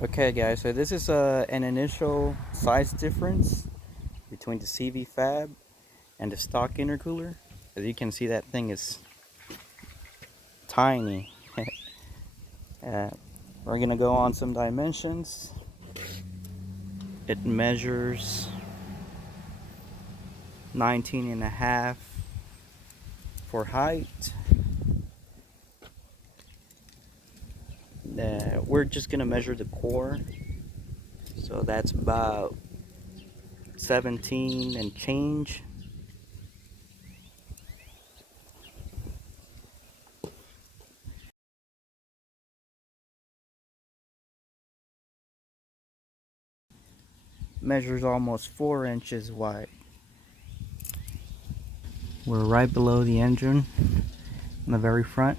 Okay guys, so this is an initial size difference between the CVFab and the stock intercooler. As you can see, that thing is tiny. uh, we're gonna go on some dimensions. It measures 19.5 for height. We're just gonna measure the core, so that's about 17 and change. Measures almost 4 inches wide. We're right below the engine in the very front.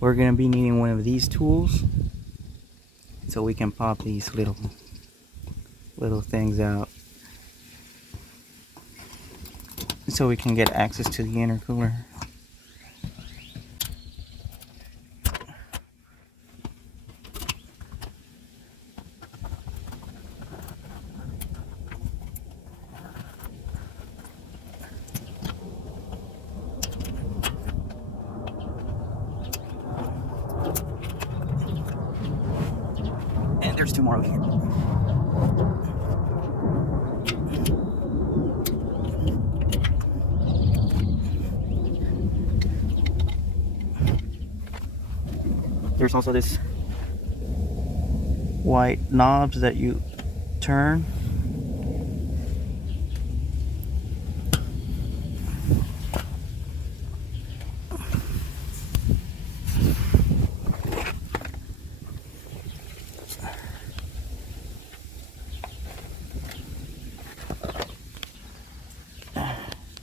We're going to be needing one of these tools so we can pop these little things out so we can get access to the intercooler. And there's 2 more over here. There's also this white knobs that you turn.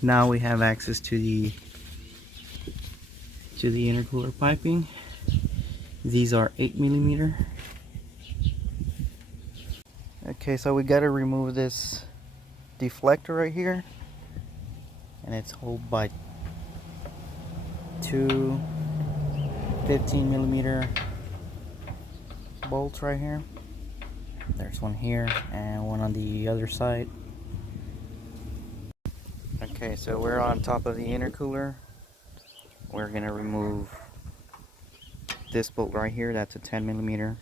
Now we have access to the intercooler piping. These are 8mm. Okay, so we got to remove this deflector right here, and it's held by 2 15mm bolts right here. There's one here and one on the other side. Okay, so we're on top of the intercooler. We're gonna remove this bolt right here. That's a 10mm.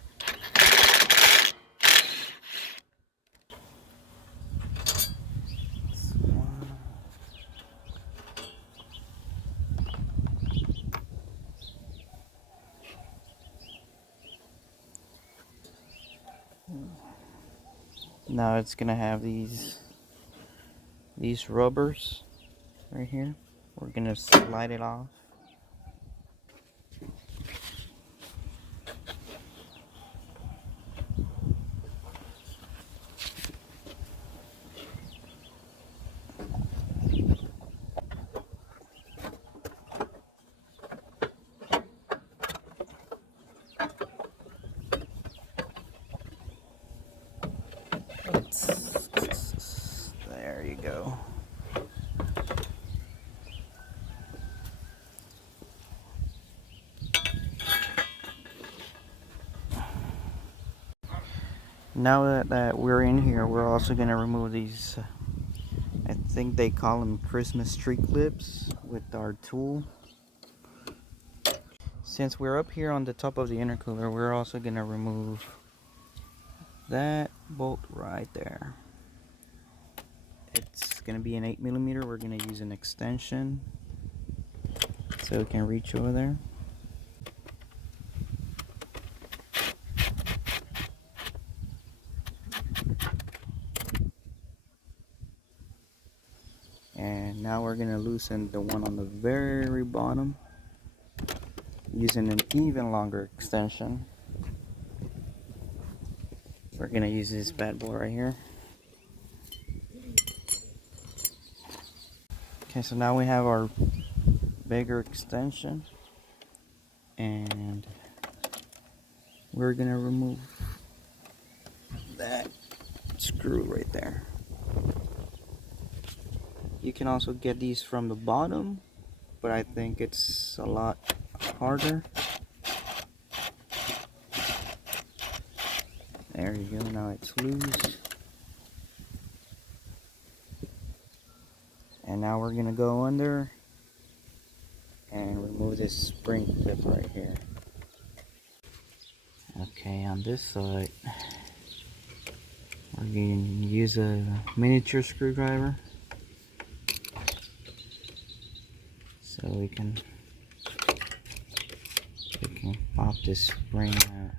Now it's gonna have these rubbers right here. We're gonna slide it off. There you go. Now that we're in here, we're also going to remove these, I think they call them Christmas tree clips, with our tool. Since we're up here on the top of the intercooler, we're also going to remove that bolt right there. It's going to be an 8mm. We're going to use an extension so it can reach over there. And now we're going to loosen the one on the very bottom using an even longer extension. We're going to use this bad boy right here. Okay, so now we have our bigger extension, and we're going to remove that screw right there. You can also get these from the bottom, but I think it's a lot harder. There you go, now it's loose. And now we're gonna go under and remove this spring clip right here. Okay, on this side, we're going to use a miniature screwdriver so we can pop this spring out.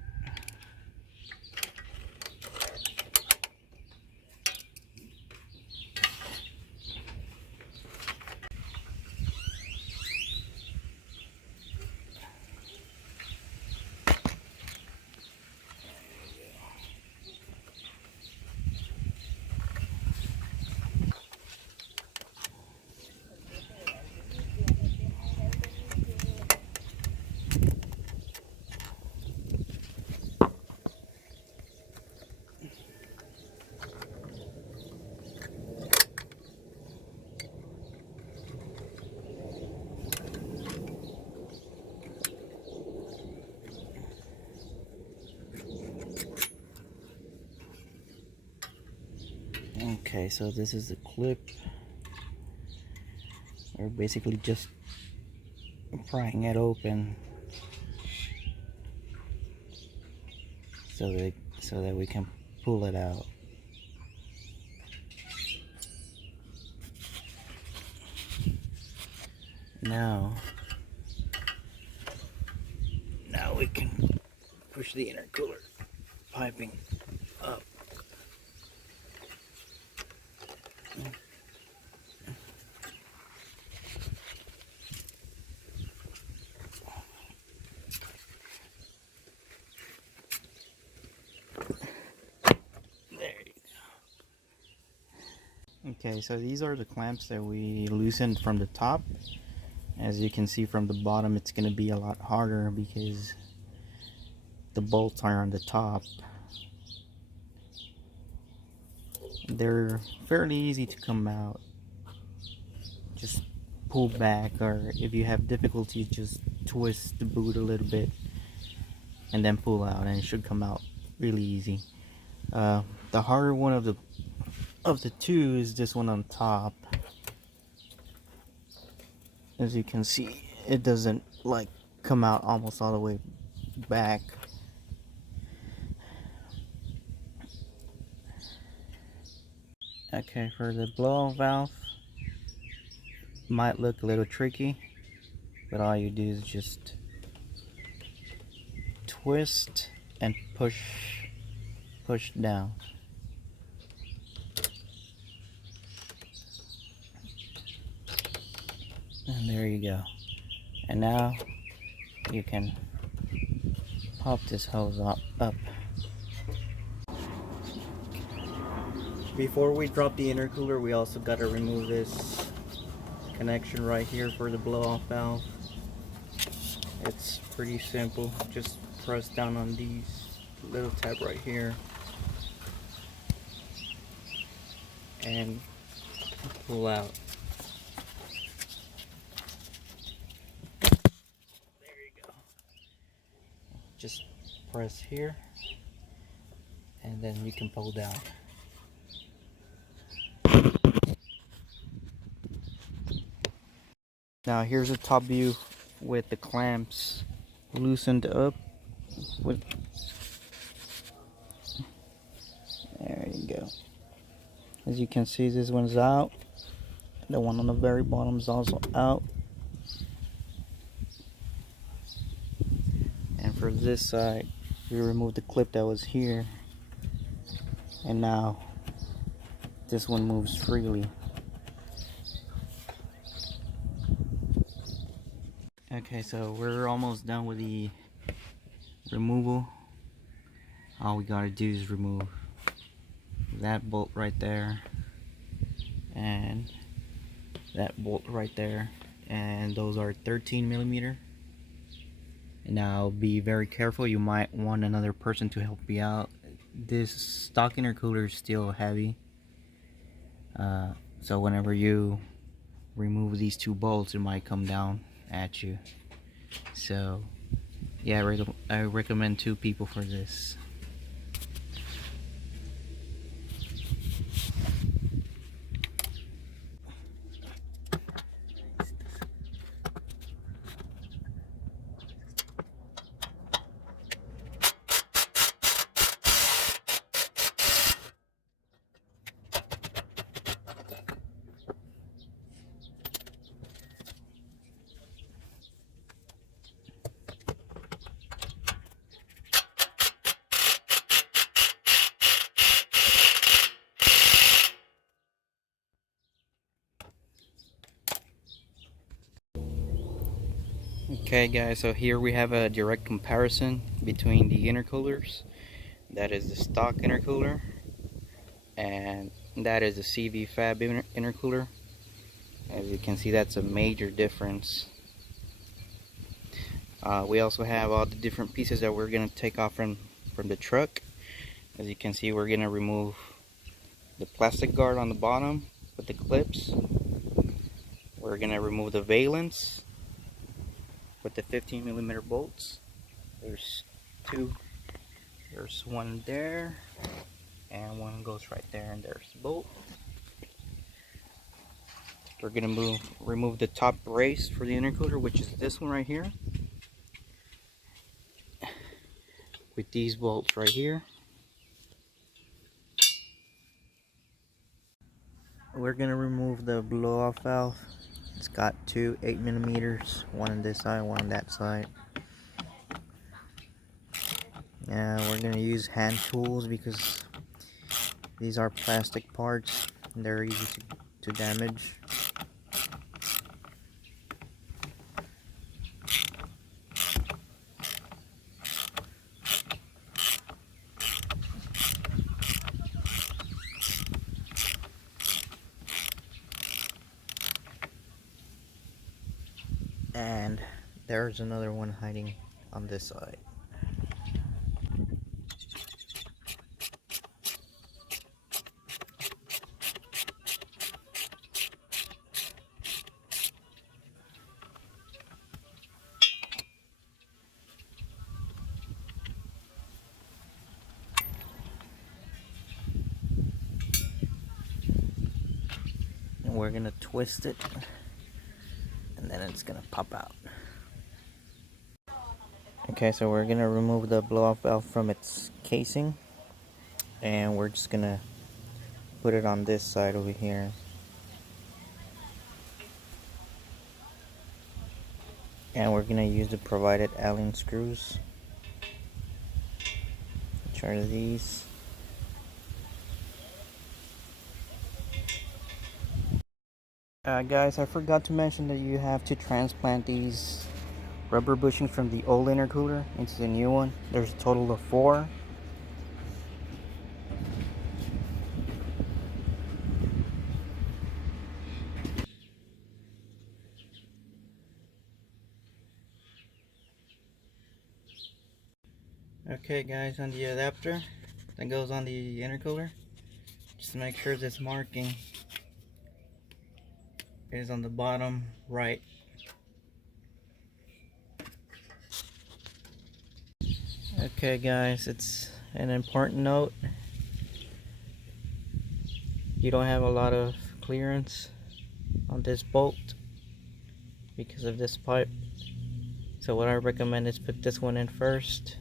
Okay, so this is the clip. We're basically just prying it open so that we can pull it out. Now we can push the intercooler piping up. Okay, so these are the clamps that we loosened from the top. As you can see from the bottom, it's going to be a lot harder because the bolts are on the top. They're fairly easy to come out. Just pull back, or if you have difficulty, just twist the boot a little bit and then pull out, and it should come out really easy. The harder one of the two is this one on top. As you can see, it doesn't like come out almost all the way back. Okay, for the blow-off valve, might look a little tricky, but all you do is just twist and push down. And there you go. And now you can pop this hose up. Before we drop the intercooler, we also got to remove this connection right here for the blow-off valve. It's pretty simple. Just press down on these little tab right here and pull out. There you go. Just press here and then you can pull down. Now here's a top view with the clamps loosened up. There you go. As you can see, this one's out. The one on the very bottom is also out. And for this side, we removed the clip that was here. And now this one moves freely. Okay, so we're almost done with the removal. All we gotta do is remove that bolt right there and that bolt right there, and those are 13mm. And now be very careful, you might want another person to help you out. This stock intercooler is still heavy, so whenever you remove these two bolts, it might come down at you. So yeah, I recommend 2 people for this. Okay guys, so here we have a direct comparison between the intercoolers. That is the stock intercooler and that is the CVFab intercooler. As you can see, that's a major difference. We also have all the different pieces that we're going to take off from the truck. As you can see, we're going to remove the plastic guard on the bottom with the clips. We're going to remove the valence with the 15mm bolts. There's two. There's one there, and one goes right there, and there's the bolt. We're going to remove the top brace for the intercooler, which is this one right here, with these bolts right here. We're going to remove the blow-off valve. It's got two 8mm, one on this side, one on that side. We're going to use hand tools because these are plastic parts and they're easy to damage. And there's another one hiding on this side. And we're gonna twist it, and then it's gonna pop out. Okay, so we're gonna remove the blow-off valve from its casing, and we're just gonna put it on this side over here. And we're gonna use the provided Allen screws, which are these. Guys, I forgot to mention that you have to transplant these rubber bushings from the old intercooler into the new one. There's a total of 4. Okay guys, on the adapter that goes on the intercooler, just to make sure this marking is on the bottom right. Okay guys, it's an important note. You don't have a lot of clearance on this bolt because of this pipe. So what I recommend is put this one in first,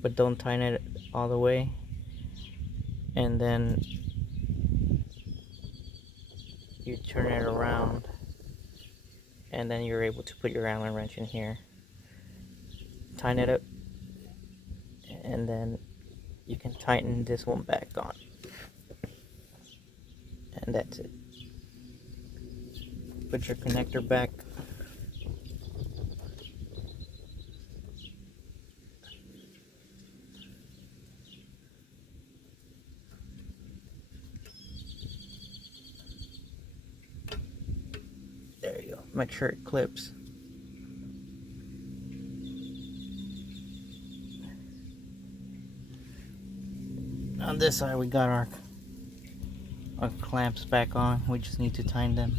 but don't tighten it all the way. And then you turn it around, and then you're able to put your Allen wrench in here. Tighten it up, and then you can tighten this one back on. And that's it. Put your connector back. There you go. Make sure it clips. On this side we got our clamps back on. We just need to tighten them.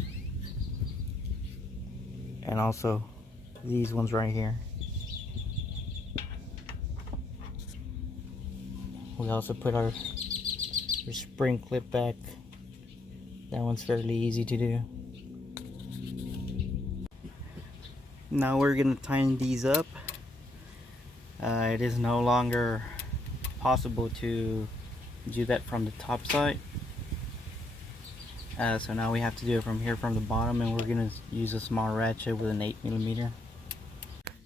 And also these ones right here. We also put our spring clip back. That one's fairly easy to do. Now we're gonna tighten these up. It is no longer possible to do that from the top side. So now we have to do it from here, from the bottom, and we're gonna use a small ratchet with an 8mm.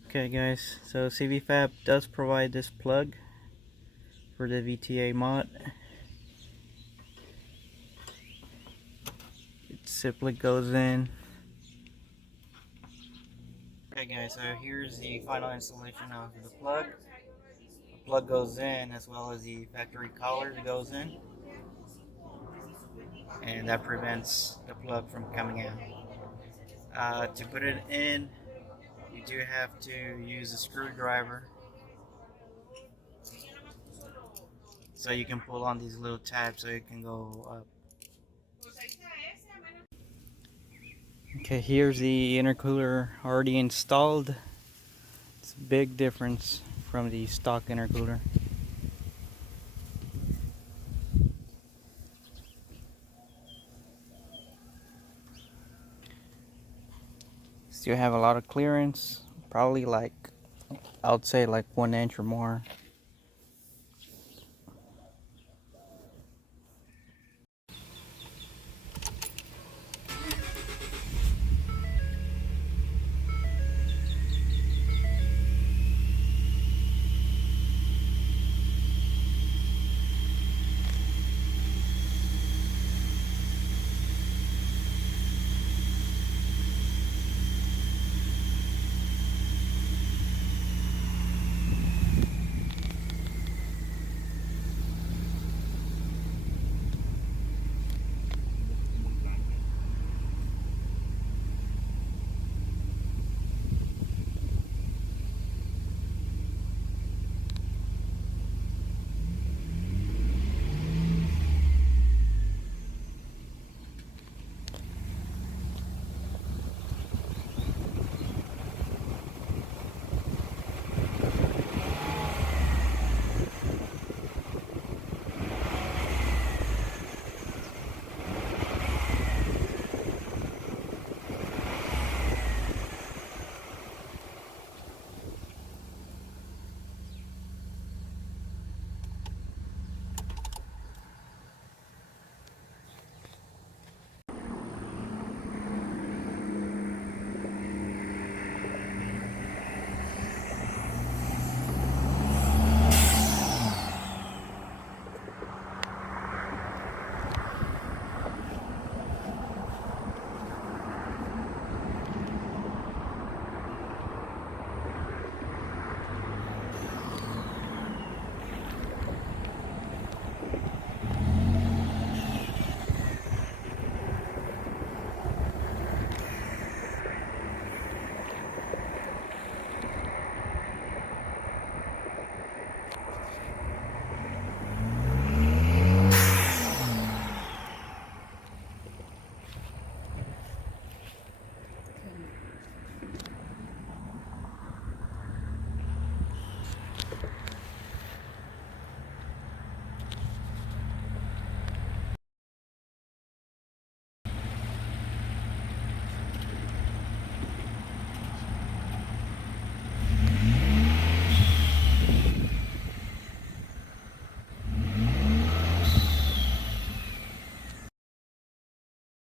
Okay guys, so CVFab does provide this plug for the VTA mod. It simply goes in. Okay Okay guys, so here's the final installation of the plug. The plug goes in as well as the factory collar goes in, and that prevents the plug from coming out. To put it in, you do have to use a screwdriver so you can pull on these little tabs so it can go up. Okay, here's the intercooler already installed. It's a big difference from the stock intercooler. Still have a lot of clearance, probably like, I would say like 1 inch or more.